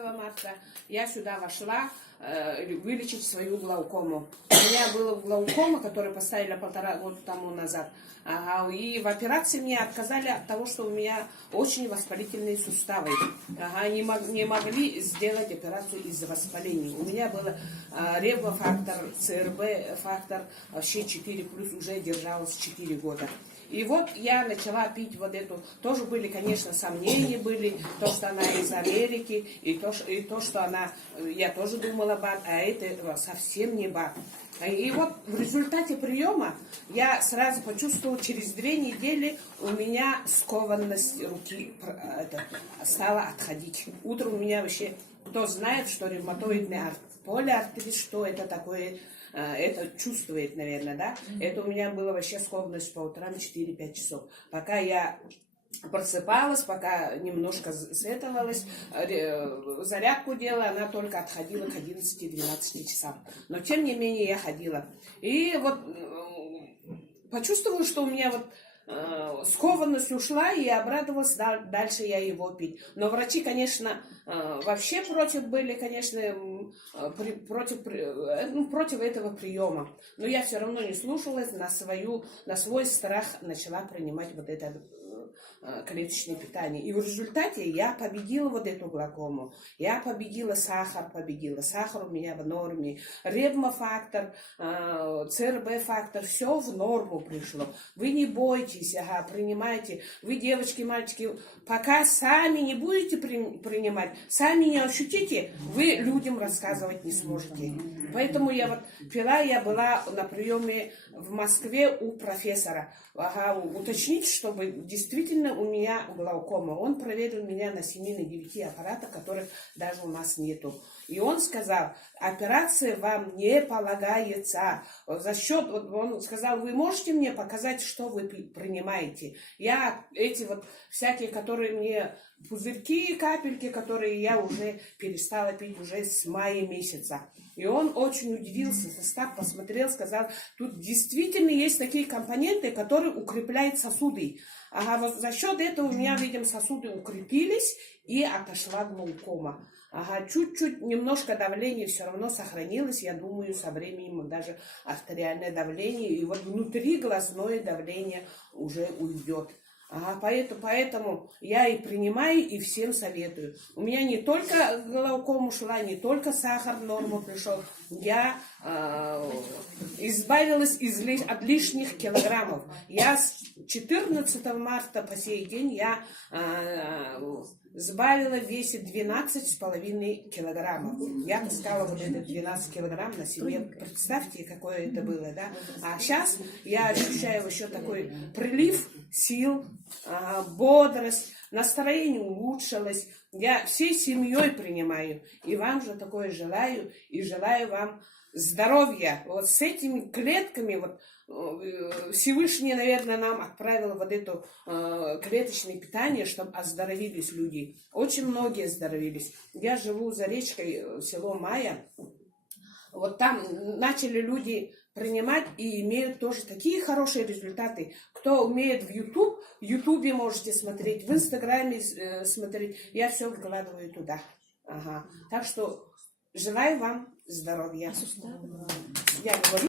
марта я сюда вошла вылечить свою глаукому. У меня была глаукома, которую поставили 1,5 года тому назад. Ага, и в операции мне отказали от того, что у меня очень воспалительные суставы. Ага, не могли сделать операцию из-за воспаления. У меня был ревмофактор, ЦРБ-фактор, вообще 4+, уже держалась 4 года. И вот я начала пить вот эту, тоже были, конечно, сомнения были, то, что она из Америки, и то, что она, я тоже думала БАД, а это совсем не БАД. И вот в результате приема я сразу почувствовала, через 2 недели у меня скованность руки стала отходить. Утром у меня вообще, кто знает, что ревматоидный полиартрит, что это такое, это чувствует, наверное, да? Это у меня было вообще скованность по утрам 4-5 часов. Пока я просыпалась, пока немножко сетовалась, зарядку делала, она только отходила к 11-12 часам. Но тем не менее я ходила. И вот почувствовала, что у меня вот скованность ушла, и я обрадовалась, дальше я его пить. Но врачи, конечно, вообще против были, конечно, против этого приема. Но я все равно не слушалась, на свой страх начала принимать вот это клеточное питание. И в результате я победила вот эту глаукому. Я победила сахар. Сахар у меня в норме. Ревмофактор, ЦРБ-фактор, все в норму пришло. Вы не бойтесь, принимайте. Вы, девочки, мальчики, пока сами не будете принимать, сами не ощутите, вы людям рассказывать не сможете. Поэтому я вот пила, я была на приеме в Москве у профессора. Уточнить, чтобы действительно у меня глаукома. Он проверил меня на 7 на 9 аппаратах, которых даже у нас нету. И он сказал, операция вам не полагается. За счет, он сказал, вы можете мне показать, что вы принимаете? Я эти вот всякие, которые мне пузырьки, капельки, которые я уже перестала пить уже с мая месяца. И он очень удивился, состав посмотрел, сказал, тут действительно есть такие компоненты, которые укрепляют сосуды. Вот за счет этого у меня, видимо, сосуды укрепились и отошла глаукома. Чуть-чуть, немножко давление все равно сохранилось, я думаю, со временем даже артериальное давление, и вот внутри глазное давление уже уйдет. Поэтому я и принимаю, и всем советую. У меня не только глаукома ушла, не только сахар в норму пришел. Я избавилась от лишних килограммов. Я с 14 марта по сей день я сбавила в весе 12,5 килограммов. Я таскала вот это 12 килограмм на себе. Представьте, какое это было, да? А сейчас я ощущаю еще такой прилив сил, бодрость, настроение улучшилось. Я всей семьей принимаю. И вам же такое желаю. И желаю вам здоровья. Вот с этими клетками, вот Всевышний, наверное, нам отправил вот это клеточное питание, чтобы оздоровились люди. Очень многие оздоровились. Я живу за речкой, село Майя. Вот там начали люди принимать и имеют тоже такие хорошие результаты. Кто умеет в Ютубе можете смотреть, в Инстаграме смотреть. Я все вкладываю туда. Так что желаю вам здоровья. Я говорю.